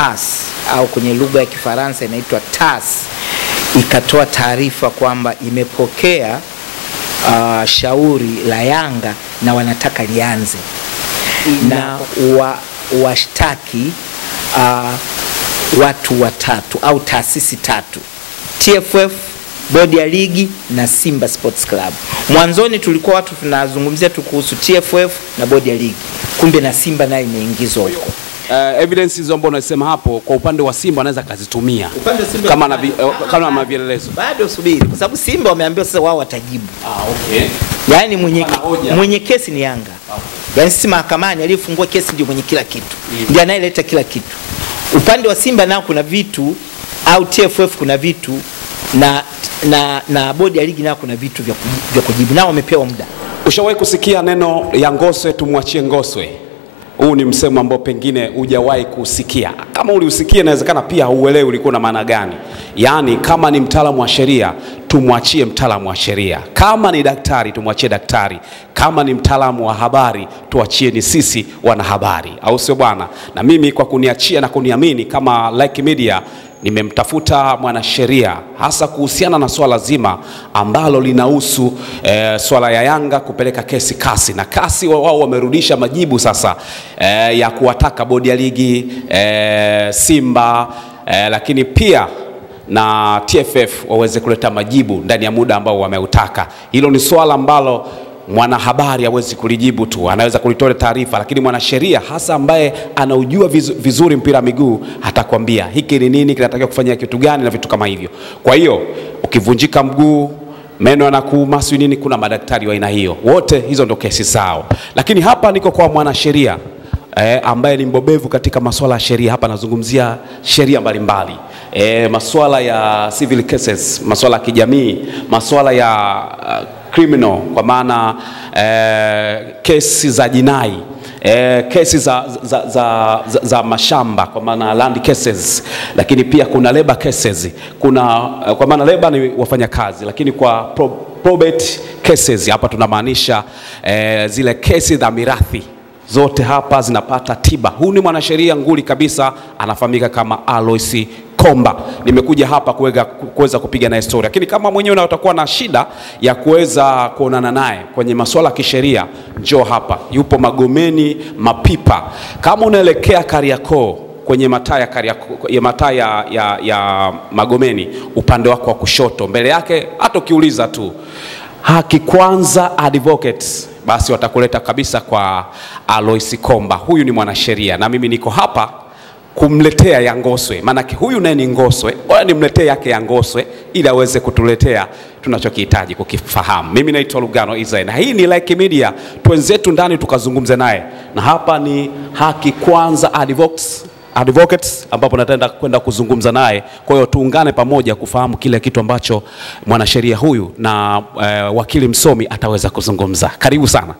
CAS au kwenye lugha ya Kifaransa inaitwa TAS ikatoa taarifa kwamba imepokea shauri la Yanga na wanataka lianze na washtaki watu watatu au taasisi tatu: TFF, bodi ya ligi na Simba Sports Club. Mwanzoni tulikuwa watu tunazungumzia tu kuhusu TFF na bodi ya ligi, kumbe na Simba naye imeingizwa huko. Evidence hizo ambazo unasema hapo kwa upande wa Simba anaweza kazitumia kama na vielelezo. Bado subiri, kwa sababu Simba wameambiwa sasa wao watajibu. Okay. Yaani mwenye kesi ni Yanga. Okay. Yaani sisi mahakamani aliyefungua kesi ndio mwenye kila kitu. Ndiye anayeleta kila kitu. Upande wa Simba nao kuna vitu, au TFF kuna vitu, na bodi ya ligi nao kuna vitu vya kujibu, nao wamepewa muda. Ushawahi kusikia neno ya Ngoswe tumwachie Ngoswe? Huu ni msemo ambao pengine hujawahi kusikia. Kama uliusikia inawezekana pia huelewi ulikuwa na maana gani. Yaani kama ni mtaalamu wa sheria tumwachie mtaalamu wa sheria. Kama ni daktari tumwachie daktari. Kama ni mtaalamu wa habari tuachie ni sisi wanahabari. Au sio bwana? Na mimi kwa kuniachia na kuniamini kama Like Media nimemtafuta mwanasheria hasa kuhusiana na swala zima ambalo linahusu swala ya Yanga kupeleka kesi CAS, na CAS wao wamerudisha majibu sasa ya kuwataka bodi ya ligi, Simba, lakini pia na TFF waweze kuleta majibu ndani ya muda ambao wameutaka. Hilo ni swala ambalo mwanahabari hawezi kulijibu tu, anaweza kulitoa taarifa, lakini mwanasheria hasa ambaye anaujua vizuri mpira miguu atakwambia hiki ni nini, kinatakiwa kufanya kitu gani na vitu kama hivyo. Kwa hiyo ukivunjika mguu, meno yanakuuma, si nini, kuna madaktari wa aina hiyo. Wote hizo ndo kesi zao. Lakini hapa niko kwa mwanasheria ambaye ni mbobevu katika masuala ya sheria. Hapa nazungumzia sheria mbalimbali. Masuala ya civil cases, masuala ya kijamii, masuala ya criminal kwa maana kesi za jinai, kesi za mashamba kwa maana land cases, lakini pia kuna labor cases. Kuna kwa maana labor ni wafanya kazi, lakini kwa probate cases hapa tunamaanisha zile kesi za mirathi. Zote hapa zinapata tiba. Huyu ni mwanasheria nguli kabisa, anafahamika kama Alois Komba. Nimekuja hapa kuweza kupiga na historia. Lakini kama mwenyewe utakuwa na shida ya kuweza kuonana naye kwenye masuala ya kisheria, njoo hapa. Yupo Magomeni Mapipa. Kama unaelekea Kariakoo kwenye mataa ya Magomeni, upande wako wa kushoto, mbele yake hata ukiuliza tu Haki Kwanza Advocates, basi watakuleta kabisa kwa Alois Komba. Huyu ni mwanasheria na mimi niko hapa kumletea ya Ngoswe. Maana huyu naye ni Ngoswe, wala nimletee yake ya Ngoswe ili aweze kutuletea tunachokihitaji kukifahamu. Mimi naitwa Lugano Israel na hii ni Like Media. Twenzetu ndani tukazungumze naye. Na hapa ni Haki Kwanza Advocates ambapo nataka kwenda kuzungumza naye. Kwa hiyo tuungane pamoja kufahamu kile kitu ambacho mwanasheria huyu na wakili msomi ataweza kuzungumza. Karibu sana.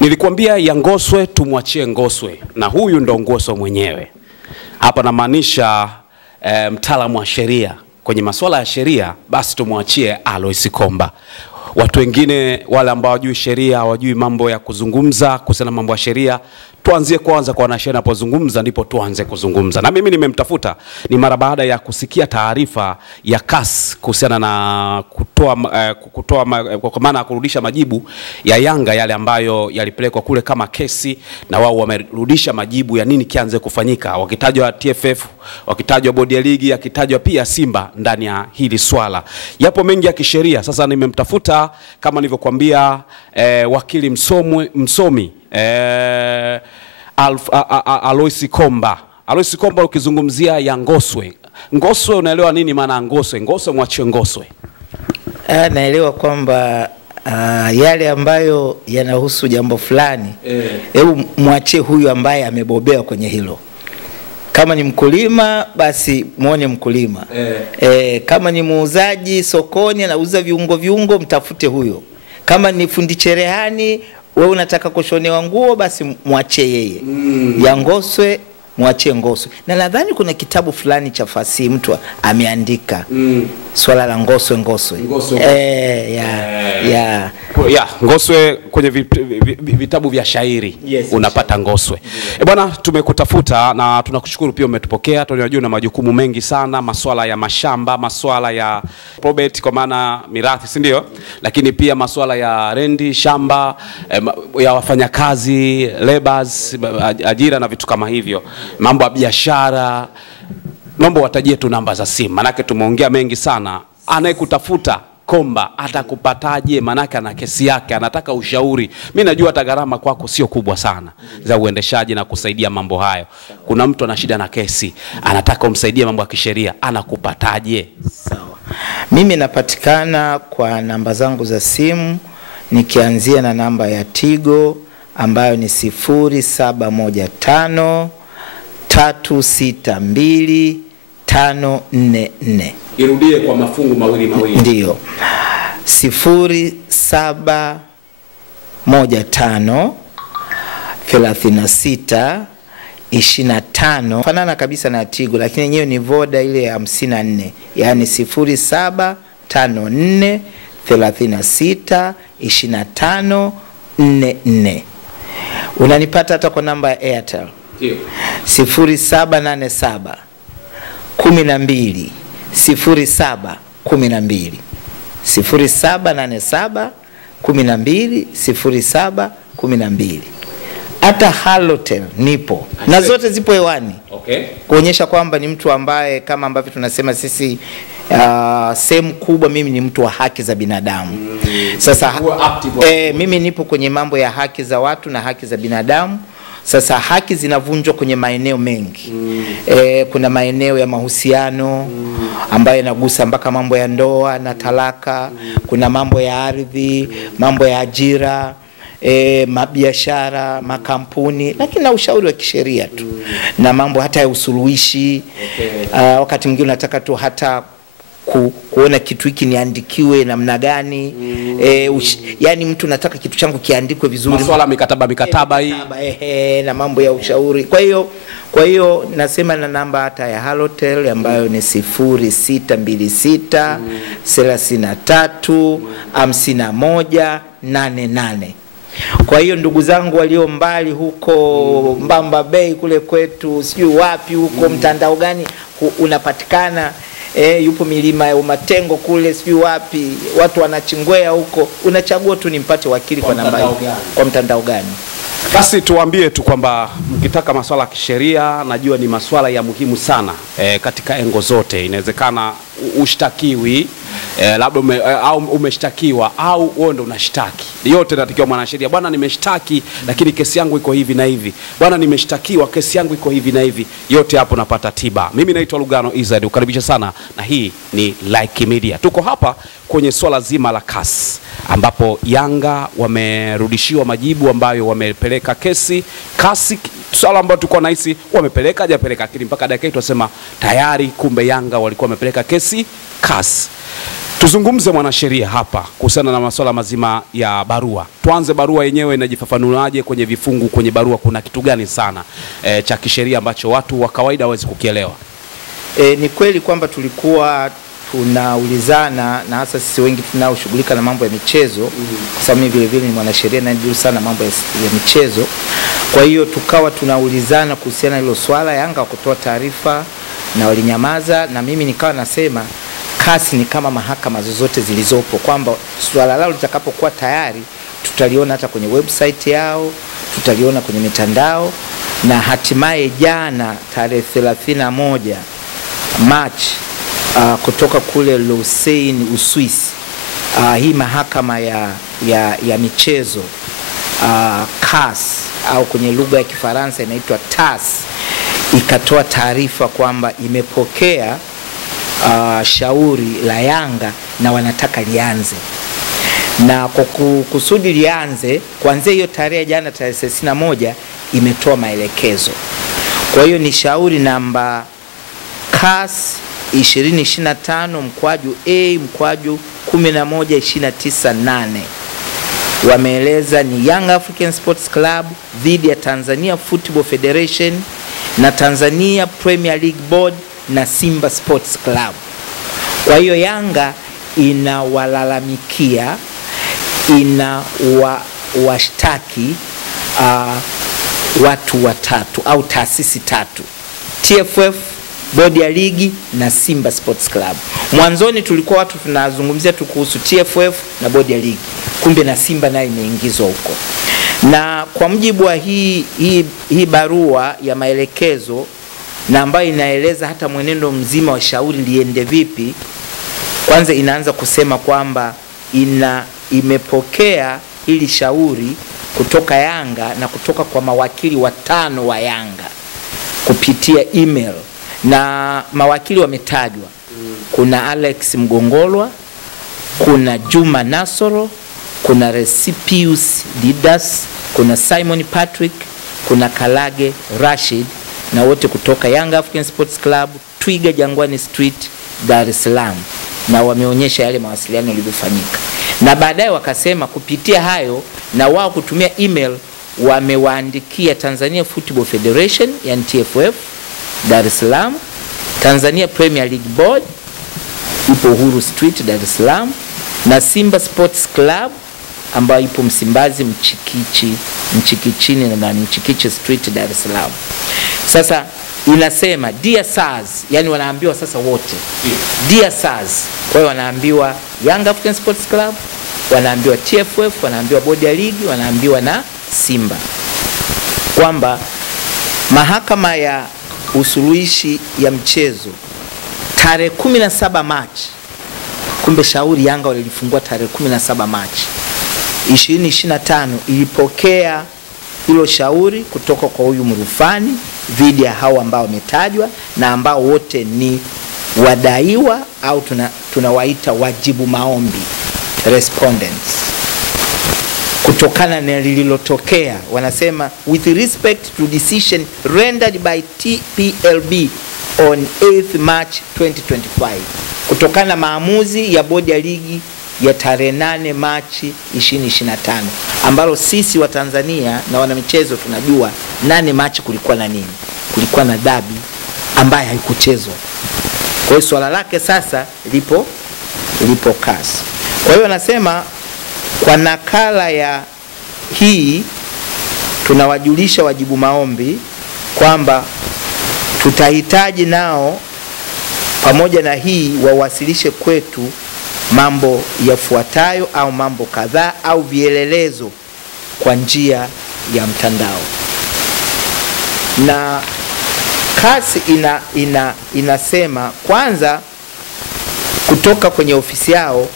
Nilikuambia ya Ngoswe tumwachie Ngoswe, na huyu ndo Ngoswe mwenyewe. Hapa namaanisha mtaalamu wa sheria. Kwenye masuala ya sheria basi tumwachie Alois Komba. Watu wengine wale ambao hawajui sheria, hawajui mambo ya kuzungumza kuhusiana na mambo ya sheria, tuanzie kwanza kwa wanasheria wanapozungumza ndipo tuanze kuzungumza. Na mimi nimemtafuta ni mara baada ya kusikia taarifa ya CAS kuhusiana na kutoa kwa maana kurudisha majibu ya Yanga yale ambayo yalipelekwa kule kama kesi, na wao wamerudisha majibu ya nini kianze kufanyika, wakitajwa TFF, wakitajwa bodi ya ligi, wakitajwa pia Simba ndani ya hili swala. Yapo mengi ya kisheria. Sasa nimemtafuta kama nilivyokuambia wakili msomi Alois Komba. Alois Komba, ukizungumzia ya Ngoswe unaelewa nini maana Ngoswe? Ngoswe mwachie Ngoswe. Naelewa kwamba yale ambayo yanahusu jambo fulani hebu mwachie huyu ambaye amebobea kwenye hilo. Kama ni mkulima basi muone mkulima. Kama ni muuzaji sokoni anauza viungo mtafute huyo. Kama ni fundi cherehani, wewe unataka kushonewa nguo basi muache yeye. Ya Ngoswe Mwachie Ngoswe. Na nadhani kuna kitabu fulani cha fasihi mtu ameandika swala la Ngoswe. Ngoswe kwenye vitabu vya shairi. Yes, unapata Ngoswe. Bwana, tumekutafuta na tunakushukuru pia umetupokea. Tunajua una majukumu mengi sana, masuala ya mashamba, masuala ya probate kwa maana mirathi, si ndio? Lakini pia masuala ya rendi, shamba, ya wafanyakazi, laborers, ajira na vitu kama hivyo. Mambo ya biashara. Mambo watajie tu namba za simu. Manake tumeongea mengi sana. Anayekutafuta Komba atakupataje? Manake ana kesi yake, anataka ushauri. Mimi najua hata gharama kwako sio kubwa sana za uendeshaji na kusaidia mambo hayo. Kuna mtu ana shida na kesi, anataka umsaidie mambo ya kisheria, anakupataje? Sawa. Mimi napatikana kwa namba zangu za simu, nikianzia na namba ya Tigo ambayo ni 0715 362 544. Irudie kwa mafungu mawili. Ndio. 0715 36 25. Fanana kabisa na Tigo, lakini yenyewe ni Voda ile ya 54. Yaani 0754 36 25 44. Unanipata hata kwa namba ya Airtel. Ndio. 0787 12 07 12. 0787 12 07 12. Hata Halotel nipo. Na zote zipo hewani. Okay. Kuonyesha kwamba ni mtu ambaye kama ambavyo tunasema sisi sehemu kubwa mimi ni mtu wa haki za binadamu. Sasa mimi nipo kwenye mambo ya haki za watu na haki za binadamu. Sasa haki zinavunjwa kwenye maeneo mengi. Kuna maeneo ya mahusiano ambayo yanagusa mpaka mambo ya ndoa na talaka. Kuna mambo ya ardhi, mambo ya ajira, mabiashara, makampuni, lakini na ushauri wa kisheria tu. Na mambo hata ya usuluhishi. Wakati mwingine unataka tu hata kuona kitu hiki niandikiwe namna gani. Yani mtu nataka kitu changu kiandikwe vizuri. Masuala mikataba hii. Na mambo ya ushauri. Kwa hiyo nasema na namba hata ya Halotel ambayo ni 0626 33 51 88. Kwa hiyo ndugu zangu walio mbali huko Mbamba Bay kule kwetu, sijui wapi huko, mtandao gani unapatikana, yupo milima ya Umatengo kule sijui wapi, watu wanachingwea huko, unachagua tu nimpate wakili kwa namba hii. Kwa mtandao gani? Basi tuambie tu kwamba mkitaka masuala ya kisheria, najua ni masuala ya muhimu sana katika engo zote. Inawezekana ushtakiwi, labda au umeshtakiwa au wewe ndo unashtaki. Yote natakiwa mwanasheria, bwana nimeshtaki lakini kesi yangu iko hivi na hivi. Bwana nimeshtakiwa kesi yangu iko hivi na hivi. Yote hapo napata tiba. Mimi naitwa Lugano Izadi. Ukaribisha sana na hii ni Like Media. Tuko hapa kwenye swala zima la CAS ambapo Yanga wamerudishiwa majibu ambayo wamepeleka kesi. CAS swala ambalo tulikuwa nahisi wamepeleka hajapeleka, lakini mpaka dakika hii tunasema tayari kumbe Yanga walikuwa wamepeleka kesi CAS. Tuzungumze mwanasheria hapa kuhusiana na masuala mazima ya barua. Tuanze, barua yenyewe inajifafanuaje kwenye vifungu? Kwenye barua kuna kitu gani sana cha kisheria ambacho watu wa kawaida hawezi kukielewa? Ni kweli kwamba tulikuwa tunaulizana, na hasa sisi wengi tunaoshughulika na mambo ya michezo, kwa sababu mimi vile vile ni mwanasheria na ndio sana mambo ya michezo. Kwa hiyo tukawa tunaulizana kuhusiana hilo swala. Yanga kutoa taarifa na walinyamaza, na mimi nikawa nasema CAS ni kama mahakama zozote zilizopo, kwamba swala lao litakapokuwa tayari tutaliona hata kwenye website yao, tutaliona kwenye mitandao, na hatimaye jana tarehe 31 March kutoka kule Lausanne, Uswisi, hii mahakama ya michezo CAS au kwenye lugha ya Kifaransa inaitwa TAS, ikatoa taarifa kwamba imepokea shauri la Yanga na wanataka lianze. Na kwa kusudi lianze kuanzia hiyo tarehe jana tarehe 31 imetoa maelekezo. Kwa hiyo ni shauri namba CAS 2025/A/1129/8. Wameeleza ni Young African Sports Club dhidi ya Tanzania Football Federation na Tanzania Premier League Board na Simba Sports Club. Kwa hiyo Yanga inawalalamikia, washtaki watu watatu au taasisi tatu: TFF, bodi ya ligi na Simba Sports Club. Mwanzoni tulikuwa watu tunazungumzia tu kuhusu TFF na bodi ya ligi, kumbe na Simba nayo imeingizwa huko. Na kwa mujibu wa hii barua ya maelekezo na ambayo inaeleza hata mwenendo mzima wa shauri liende vipi, kwanza inaanza kusema kwamba imepokea hili shauri kutoka Yanga na kutoka kwa mawakili 5 wa Yanga kupitia email, na mawakili wametajwa. Kuna Alex Mgongolwa, kuna Juma Nasoro, kuna Recipius Didas, kuna Simon Patrick, kuna Kalage Rashid, na wote kutoka Young African Sports Club, Twiga Jangwani Street, Dar es Salaam, na wameonyesha yale mawasiliano yaliyofanyika. Na baadaye wakasema kupitia hayo na wao kutumia email wamewaandikia Tanzania Football Federation yani TFF Dar es Salaam, Tanzania Premier League Board ipo Uhuru Street Dar es Salaam, na Simba Sports Club ambayo ipo Msimbazi Mchikichini na Mchikichi Street Dar es Salaam. Sasa inasema Dear Sirs, yani wanaambiwa sasa wote Dear Sirs. Kwa hiyo wanaambiwa Young African Sports Club, wanaambiwa TFF, wanaambiwa bodi ya ligi, wanaambiwa na Simba kwamba mahakama ya usuluhishi ya mchezo tarehe 17 Machi, kumbe shauri Yanga walilifungua tarehe 17 Machi 2025, ilipokea hilo shauri kutoka kwa huyu mrufani dhidi ya hao ambao wametajwa na ambao wote ni wadaiwa au tunawaita wajibu maombi, respondents. Kutokana na lililotokea wanasema with respect to decision rendered by TPLB on 8th March 2025, kutokana na maamuzi ya bodi ya ligi ya tarehe 8 Machi 2025, ambalo sisi wa Tanzania na wanamichezo tunajua 8 Machi kulikuwa na nini? Kulikuwa na dabi ambayo haikuchezwa. Kwa hiyo swala lake sasa lipo kasi. Kwa hiyo wanasema kwa nakala ya hii tunawajulisha wajibu maombi kwamba tutahitaji nao pamoja na hii wawasilishe kwetu mambo yafuatayo au mambo kadhaa au vielelezo kwa njia ya mtandao. Na kasi inasema kwanza kutoka kwenye ofisi yao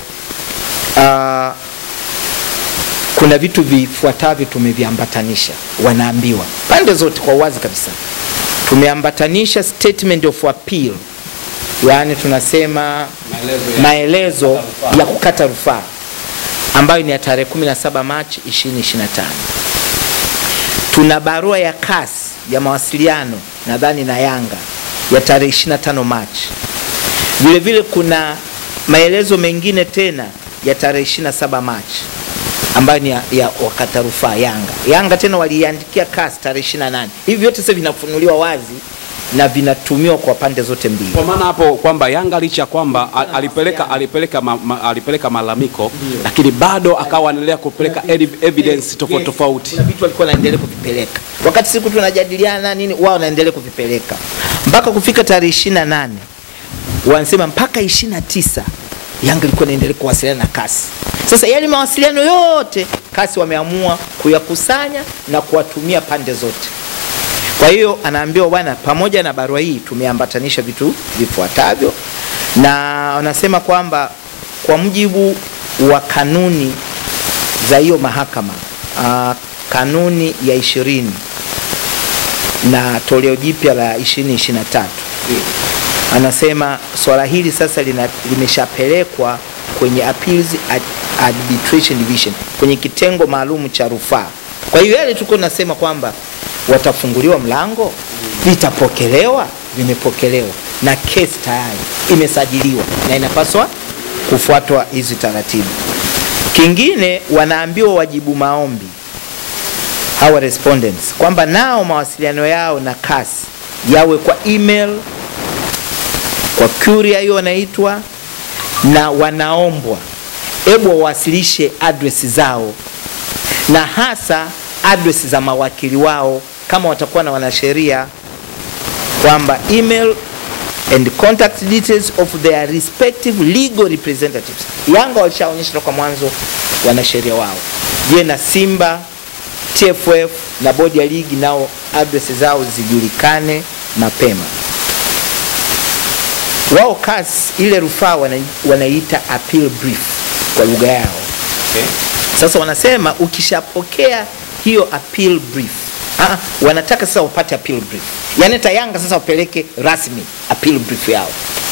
kuna vitu vifuatavyo tumeviambatanisha. Wanaambiwa pande zote kwa wazi kabisa, tumeambatanisha statement of appeal, yani tunasema maelezo ya kukata rufaa ambayo ni ya tarehe 17 Machi 2025. Tuna barua ya kasi ya mawasiliano nadhani na Yanga ya tarehe 25 Machi. Vile vile kuna maelezo mengine tena ya tarehe 27 Machi ambayo ni ya wakata rufaa Yanga tena waliandikia kasi tarehe 28. Hivi vyote sasa vinafunuliwa wazi na vinatumiwa kwa pande zote mbili. Kwa maana hapo kwamba Yanga licha kwamba alipeleka malalamiko, lakini bado akawa anaendelea kupeleka evidence tofauti. Kuna vitu walikuwa wanaendelea kuvipeleka. Wakati siku tunajadiliana nini, wao wanaendelea kuvipeleka. Mpaka kufika tarehe 28, wanasema mpaka 29 Yanga ilikuwa inaendelea kuwasiliana na kasi. Sasa yale mawasiliano yote kasi wameamua kuyakusanya na kuwatumia pande zote. Kwa hiyo anaambiwa bwana, pamoja na barua hii tumeambatanisha vitu vifuatavyo, na wanasema kwamba kwa mujibu wa kanuni za hiyo mahakama, kanuni ya 20 na toleo jipya la 2023, anasema swala hili sasa limeshapelekwa kwenye Appeals Arbitration Division, kwenye kitengo maalum cha rufaa. Kwa hiyo yale tuko nasema kwamba watafunguliwa mlango, vitapokelewa, vimepokelewa na kesi tayari imesajiliwa na inapaswa kufuatwa hizi taratibu. Kingine wanaambiwa wajibu maombi hawa respondents kwamba nao mawasiliano yao na kasi yawe kwa email, kwa courier hiyo wanaitwa, na wanaombwa hebu wawasilishe address zao, na hasa address za mawakili wao kama watakuwa na wanasheria, kwamba email and contact details of their respective legal representatives. Yanga walishaonyesha kwa mwanzo wanasheria wao. Je, na Simba, TFF na bodi ya ligi nao address zao zijulikane mapema. Wao kasi ile rufaa wanaita appeal brief kwa lugha yao. Okay. Sasa wanasema ukishapokea hiyo appeal brief, wanataka sasa upate appeal brief. Yaani Yanga sasa wapeleke rasmi appeal brief yao.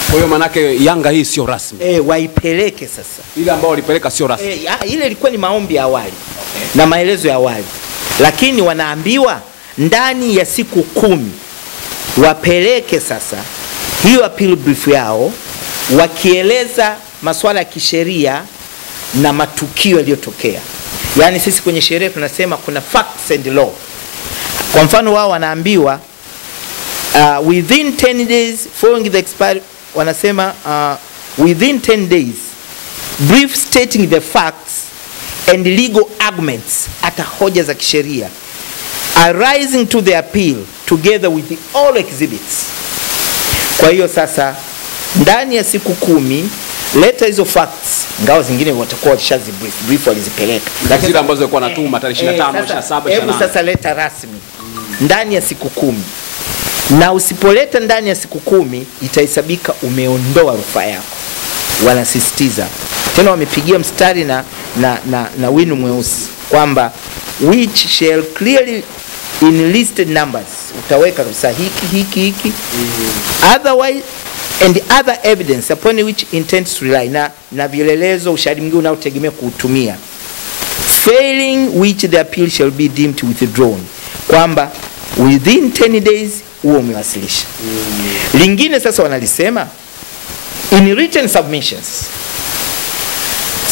Kwa hiyo manake Yanga hii sio rasmi. Waipeleke sasa. Ile ambao walipeleka sio rasmi. Ile ilikuwa ni maombi ya awali. Okay. Na maelezo ya awali. Lakini wanaambiwa ndani ya siku 10 wapeleke sasa hiyo appeal brief yao, wakieleza masuala ya kisheria na matukio yaliyotokea. Yaani sisi kwenye sheria tunasema kuna facts and law. Kwa mfano wao wanaambiwa within 10 days following the expiry, wanasema within 10 days brief stating the facts and legal arguments, hata hoja za kisheria arising to the appeal together with all exhibits. Kwa hiyo sasa ndani ya siku 10 leta hizo facts, ngao zingine watakuwa washazi brief walizipeleka, lakini zile ambazo zilikuwa natuma tarehe 25, 27, 28. Hebu sasa leta rasmi ndani ya siku 10. Na usipoleta ndani ya siku 10 itahesabika umeondoa rufaa yako. Wanasisitiza tena, wamepigia mstari na wino mweusi kwamba which shall clearly in listed numbers, utaweka kabisa hiki otherwise and other evidence upon which intends to rely, na vielelezo, ushahidi mwingine unaotegemea kuutumia, failing which the appeal shall be deemed withdrawn, kwamba within 10 days huo umewasilisha. Lingine sasa wanalisema in written submissions.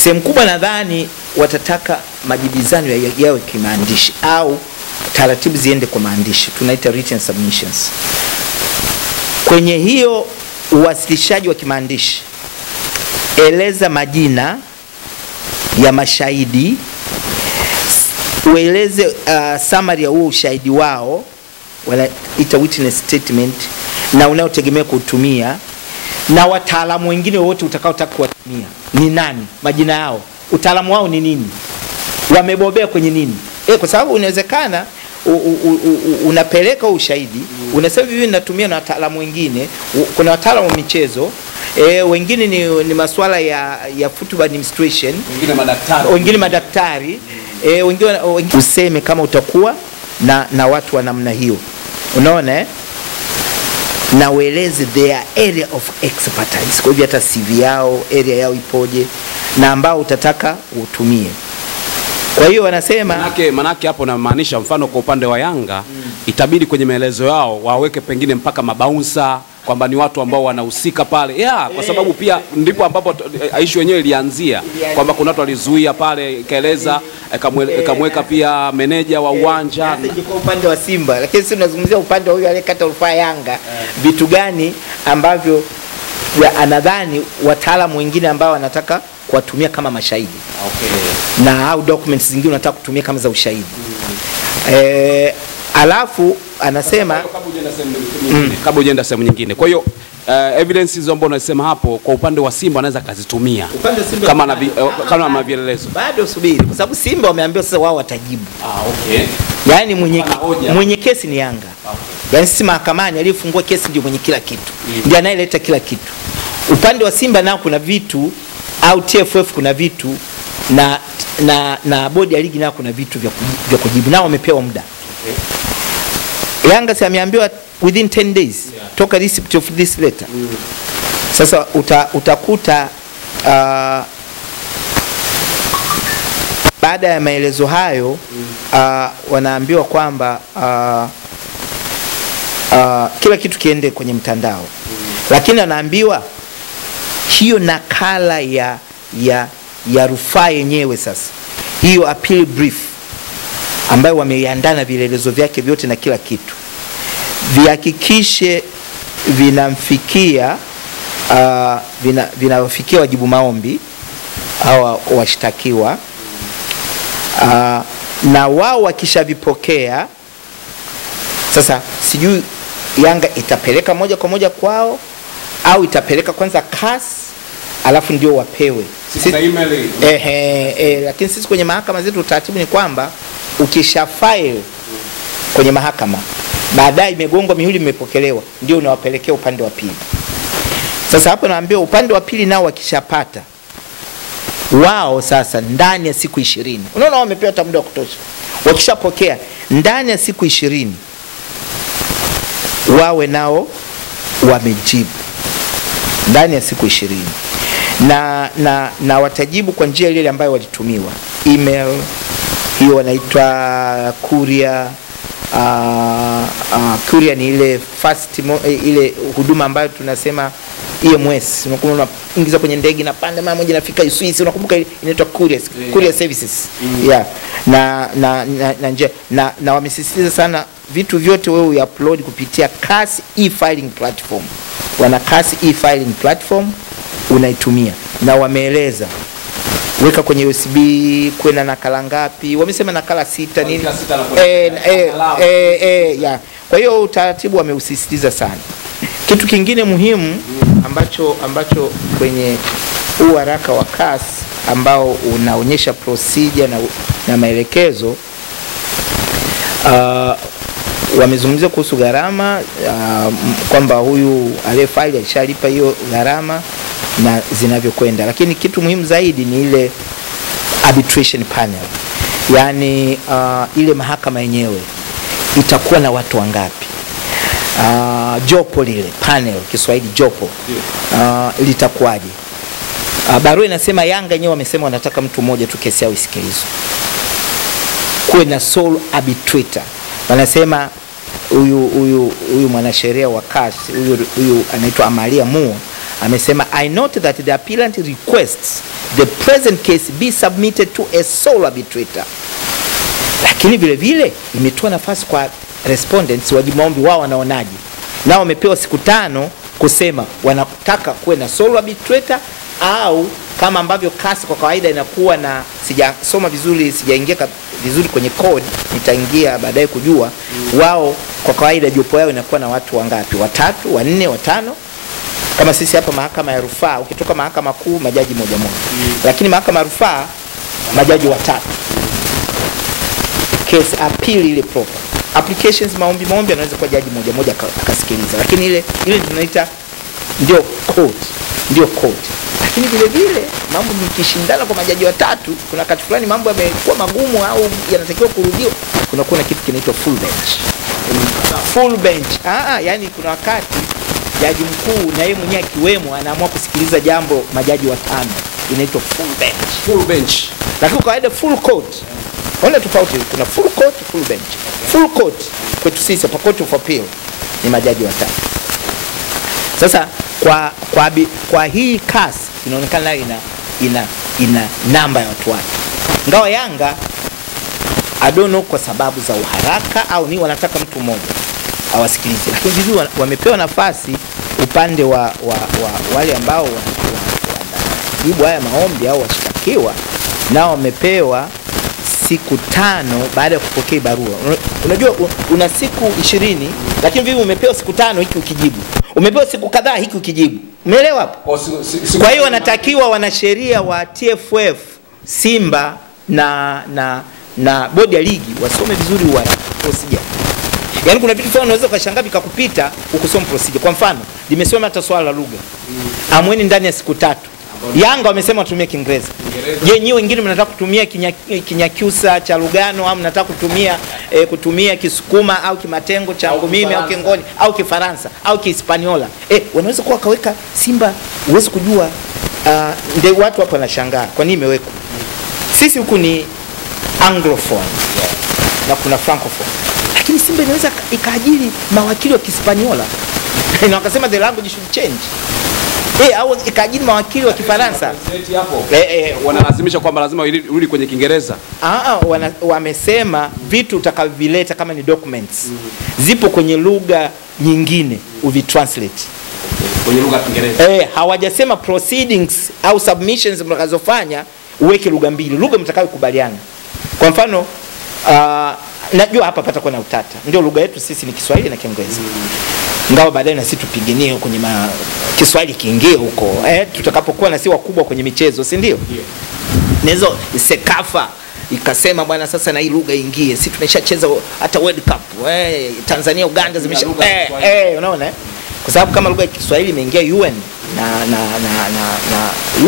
Sehemu kubwa nadhani watataka majibizano yawe kimaandishi au taratibu ziende kwa maandishi, tunaita written submissions. Kwenye hiyo uwasilishaji wa kimaandishi, eleza majina ya mashahidi, ueleze summary ya huo ushahidi wao, wanaita witness statement, na unaotegemea kutumia, na wataalamu wengine wote utakaotaka kuwatumia ni nani, majina yao, utaalamu wao ni nini, wamebobea kwenye nini. Kwa sababu inawezekana unapeleka ushahidi, unasema hivi ninatumia na wataalamu wengine, kuna wataalamu wa michezo, wengine ni masuala ya football administration, wengine madaktari, wengine useme kama utakuwa na watu wa namna hiyo, unaona na ueleze their area of expertise. Kwa hivyo hata CV yao, area yao ipoje, na ambao utataka utumie. Kwa hiyo wanasema manake hapo na maanisha, mfano kwa upande wa Yanga itabidi kwenye maelezo yao waweke pengine mpaka mabaunsa, kwamba ni watu ambao wanahusika pale, kwa sababu pia ndipo ambapo issue yenyewe ilianzia, kwamba kuna watu walizuia pale, ikaeleza ikamweka pia meneja wa uwanja kwa upande wa Simba. Lakini sisi tunazungumzia upande wa huyu aliyekata rufaa Yanga, vitu gani ambavyo anadhani wataalamu wengine ambao wanataka kuwatumia kama mashahidi. Okay. Na au documents zingine unataka kutumia kama za ushahidi. Alafu anasema kabla unaenda sehemu nyingine. Kwa hiyo evidence hizo ambazo unasema hapo kwa upande wa Simba anaweza kazitumia kama na vielelezo. Bado subiri, kwa sababu Simba wameambiwa sasa wao watajibu. Okay. Yaani mwenye kesi ni Yanga. Okay. Yaani sisi mahakamani aliyefungua kesi ndio mwenye kila kitu. Ndiye anayeleta kila kitu. Upande wa Simba nao kuna vitu, au TFF kuna vitu, na bodi ya ligi nao kuna vitu vya kujibu, nao wamepewa muda. Okay. Yanga si ameambiwa within 10 days toka receipt of this letter. Sasa utakuta baada ya maelezo hayo wanaambiwa kwamba kila kitu kiende kwenye mtandao. Lakini anaambiwa hiyo nakala ya rufaa yenyewe, sasa hiyo appeal brief ambayo wameiandaa na vielelezo vyake vyote na kila kitu, vihakikishe vinamfikia vinawafikia wajibu maombi au washtakiwa, na wao wakishavipokea sasa, sijui Yanga itapeleka moja kwa moja kwao au itapeleka kwanza CAS alafu ndio wapewe. Lakini sisi kwenye mahakama zetu utaratibu ni kwamba ukisha file kwenye mahakama, baadaye imegongwa mihuri, imepokelewa, ndio unawapelekea upande wa pili. Sasa hapo naambia upande wa pili nao wakishapata wao sasa ndani ya siku 20. Unaona wamepewa muda wa kutosha. Wakishapokea ndani ya siku 20 wawe nao wamejibu ndani ya siku 20. Na watajibu kwa njia ile ambayo walitumiwa. Email hiyo wanaitwa courier. Courier ni ile fast ile huduma ambayo tunasema EMS, unaingiza kwenye ndege na panda mara moja inafika Uswisi, unakumbuka inaitwa courier services. Na nje na wamesisitiza sana vitu vyote wewe uupload kupitia CAS e-filing platform. Wana CAS e-filing platform unaitumia, na wameeleza weka kwenye USB kwenda nakala ngapi, wamesema nakala 6 nini. Kwa hiyo utaratibu wameusisitiza sana. Kitu kingine muhimu ambacho kwenye huu haraka wa CAS ambao unaonyesha procedure na maelekezo, wamezungumzia kuhusu gharama, kwamba huyu aliyefile alishalipa hiyo gharama na zinavyokwenda. Lakini kitu muhimu zaidi ni ile arbitration panel, yani ile mahakama yenyewe itakuwa na watu wangapi, jopo lile panel, Kiswahili jopo, litakuwaje? Barua inasema Yanga yenyewe wamesema wanataka mtu mmoja tu kesi yao isikilizwe, kuwe na sole arbitrator. Wanasema huyu mwanasheria wa CAS huyu anaitwa Amalia Moore amesema, I note that the appellant requests the present case be submitted to a sole arbitrator. Lakini vile vile imetoa nafasi kwa respondents wajibu maombi wao wanaonaje. Nao wamepewa siku 5 kusema wanataka kuwe na sole arbitrator, au kama ambavyo CAS kwa kawaida inakuwa na, sijasoma vizuri, sijaingia vizuri kwenye code, nitaingia baadaye kujua. Wao kwa kawaida jopo yao inakuwa na watu wangapi, 3, 4, 5. Kama sisi hapa mahakama ya rufaa, ukitoka mahakama kuu majaji moja. Lakini mahakama ya rufaa majaji 3. Case appeal ile proper. Applications maombi anaweza kwa jaji moja akasikiliza. Lakini ile tunaita ndio court. Lakini vile vile mambo mkishindana kwa majaji 3, kuna wakati fulani mambo yamekuwa magumu au yanatakiwa kurudiwa, kuna kitu kinaitwa full bench. Yani kuna wakati jaji mkuu na yeye mwenyewe akiwemo anaamua kusikiliza jambo majaji 5, inaitwa full bench. Lakini kwa kawaida full court, ona tofauti, kuna full court, full bench. Full court kwetu sisi pa court of appeal ni majaji 5. Sasa kwa hii CAS inaonekana ina namba ya watu wake. Ngao Yanga I don't know kwa sababu za uharaka au ni wanataka mtu mmoja awasikilize. Lakini vizuri wamepewa nafasi upande wa wale ambao wanajibu haya maombi au washtakiwa, nao wamepewa siku 5 baada ya kupokea barua. Unajua una siku 20, lakini vipi umepewa siku 5 hiki ukijibu. Umepewa siku kadhaa hiki ukijibu. Umeelewa hapo? Kwa hiyo wanatakiwa wanasheria wa TFF, Simba na bodi ya ligi wasome vizuri procedure. Yaani kuna vitu fulani unaweza ukashangaa vikakupita ukusoma procedure. Kwa mfano, nimesoma hata swala la lugha. Amweni ndani ya siku 3. Yanga wamesema watumie Kiingereza. Je, nyinyi wengine mnataka kutumia Kinyakyusa cha Lugano au mnataka kutumia Kisukuma au Kimatengo cha Ngomimi au Kingoni au Kifaransa au Kihispaniola? Wanaweza kuwa kaweka Simba, uweze kujua. Ndio watu hapa wanashangaa kwa nini imewekwa. Sisi huku ni anglophone na kuna francophone. Lakini Simba inaweza ikaajiri mawakili wa Kihispaniola. Na wakasema the language should change. au ikaajiri mawakili wa Kifaransa. Wanalazimisha kwamba lazima urudi kwenye Kiingereza. Wamesema vitu utakavyovileta kama ni documents zipo kwenye lugha nyingine uvitranslate kwenye lugha ya Kiingereza. Hawajasema proceedings au submissions mtakazofanya uweke lugha mbili, lugha mtakayokubaliana. Kwa mfano najua hapa patakuwa na utata. Ndio lugha yetu sisi ni Kiswahili na Kiingereza. Ngao baadaye na sisi tupiganie kwenye Kiswahili kiingie huko. Tutakapokuwa na si wakubwa kwenye michezo, si ndio? Nezo Sekafa ikasema bwana sasa na hii lugha ingie. Sisi tumeshacheza hata World Cup. Tanzania Uganda zimesha unaona kwa sababu kama lugha ya Kiswahili imeingia UN na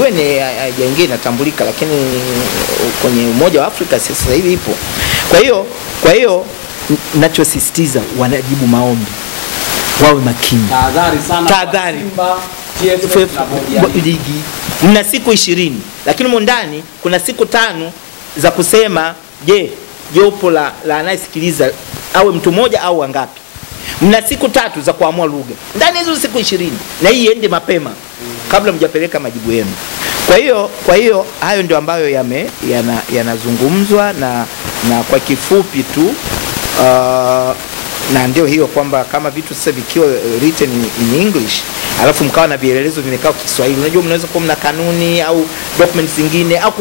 UN haijaingia inatambulika, lakini kwenye Umoja wa Afrika sasa hivi ipo. Kwa hiyo ninachosisitiza wanajibu maombi wawe makini. Tahadhari sana. Tahadhari. Ligi mna siku 20 lakini mondani kuna siku 5 za kusema je, jopo la anayesikiliza awe mtu mmoja au wangapi. Mna siku 3 za kuamua lugha ndani hizo siku 20 na hii iende mapema kabla mjapeleka majibu yenu. Kwa hiyo hayo ndio ambayo yanazungumzwa na kwa kifupi tu na ndio hiyo kwamba kama vitu sasa vikiwa written in English alafu mkawa na vielelezo vimekaa kwa Kiswahili, unajua mnaweza kuwa mna kanuni au documents zingine au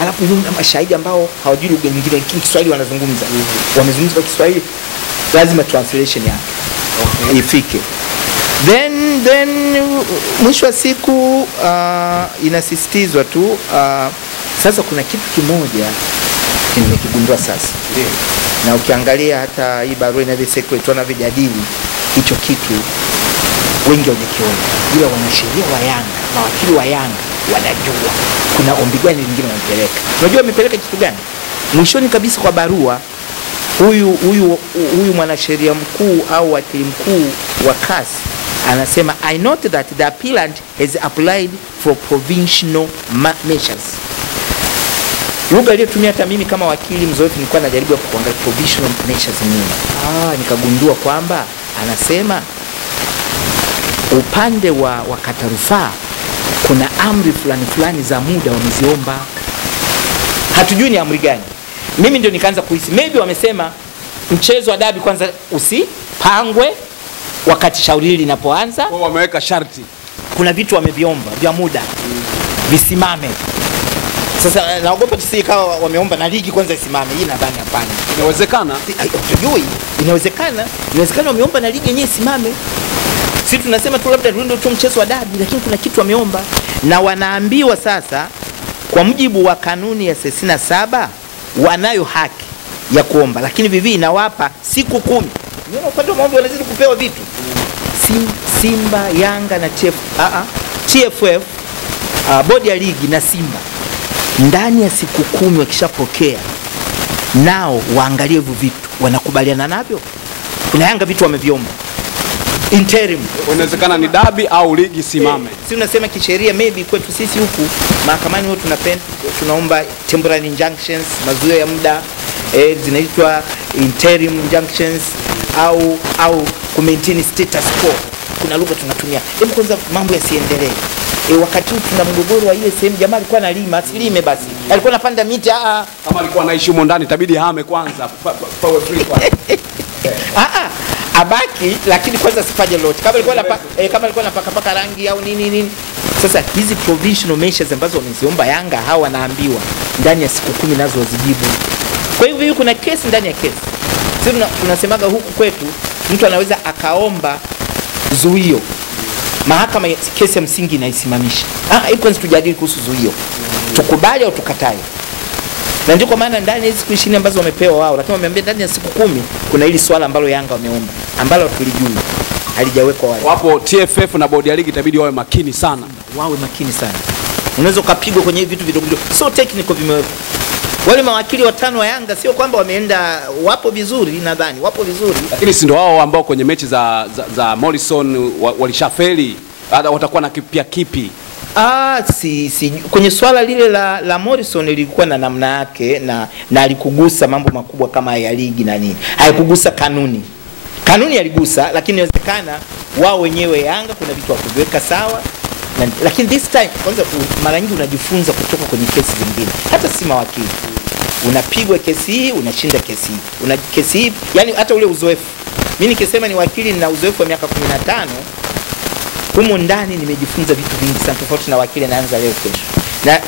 alafu yuna mashahidi ambao hawajui lugha nyingine lakini Kiswahili wanazungumza. Wamezungumza kwa Kiswahili, lazima translation yake ifike. Then mwisho wa siku inasisitizwa tu sasa kuna kitu kimoja nimekigundua sasa. Na ukiangalia hata hii barua inavyo secret wanavyojadili hicho kitu wengi hawajakiona. Ila wanasheria wa Yanga, mawakili wa Yanga wanajua kuna ombi gani lingine wanapeleka. Unajua wamepeleka kitu gani? Mwishoni kabisa kwa barua huyu mwanasheria mkuu au wakili mkuu wa CAS anasema I note that the appellant has applied for provisional measures. Lugha aliyotumia hata mimi kama wakili mzoefu nilikuwa najaribu kuangalia provisional measures nini. Nikagundua kwamba anasema upande wa kata rufaa kuna amri fulani za muda wameziomba. Hatujui ni amri gani. Mimi ndio nikaanza kuhisi maybe wamesema mchezo wa dabi kwanza usipangwe wakati shauri hili linapoanza. Wao wameweka sharti. Kuna vitu wameviomba vya muda visimame. Sasa naogopa tusije kama wameomba na ligi kwanza isimame. Hii nadhani hapana. Inawezekana? Hatujui. Inawezekana wameomba na ligi yenyewe isimame. Sisi tunasema tu labda ndio tu mchezo wa dabi lakini kuna kitu wameomba na wanaambiwa sasa kwa mujibu wa kanuni ya 67 wanayo haki ya kuomba lakini vivi inawapa siku 10. Unaona upande wa maombi wanazidi kupewa vitu. Simba, Yanga na TFF, bodi ya ligi na Simba ndani ya siku 10 wakishapokea nao waangalie hivyo vitu wanakubaliana navyo. Kuna Yanga vitu wameviomba interim, inawezekana ni dabi au ligi simame. Si unasema kisheria maybe kwetu sisi huku mahakamani huwa tunaomba temporary injunctions, mazuio ya muda zinaitwa interim injunctions au maintain status quo. Kuna lugha tunatumia. Hebu kwanza mambo yasiendelee. Wakati huu tuna mgogoro wa ile sehemu jamaa alikuwa analima, asilime basi. Alikuwa anapanda miti kama alikuwa anaishi huko ndani itabidi hame kwanza. Power free kwanza. Abaki lakini kwanza sifaje lot. Kama alikuwa anapaka rangi au nini. Sasa hizi provisional measures ambazo wameziomba Yanga hawa wanaambiwa ndani ya siku 10 nazo wazijibu. Kwa hivyo kuna kesi ndani ya kesi. Sisi tunasemaga huku kwetu mtu anaweza akaomba zuio. Mahakama kesi ya msingi inaisimamisha. Hebu kwanza tujadili kuhusu zuio. Tukubali au tukatae. Na ndio kwa maana ndani ya siku 20 ambazo wamepewa wao, lakini wameambia ndani ya siku 10 kuna hili swala ambalo Yanga wameomba, ambalo tulijui halijawekwa wale. Wapo TFF na bodi ya ligi itabidi wawe makini sana. Wawe makini sana. Unaweza kupigwa kwenye hivi vitu vidogo. So technical vimewekwa. Wale mawakili 5 wa Yanga sio kwamba wameenda, wapo vizuri nadhani, wapo vizuri. Lakini si ndio wao ambao kwenye mechi za Morrison walishafeli, watakuwa na kipya kipi? Kwenye swala lile la Morrison ilikuwa na namna yake na alikugusa mambo makubwa kama ya ligi na nini. Haikugusa kanuni. Kanuni aligusa lakini inawezekana wao wenyewe Yanga kuna vitu wakuweka sawa Lakini this time kwanza mara nyingi unajifunza kutoka kwenye kesi zingine, hata si mawakili. Unapigwa kesi hii, unashinda kesi hii, una kesi hii, yani hata ule uzoefu. Mimi nikisema ni wakili na uzoefu wa miaka 15, humo ndani nimejifunza vitu vingi sana tofauti na wakili anaanza leo kesho. Na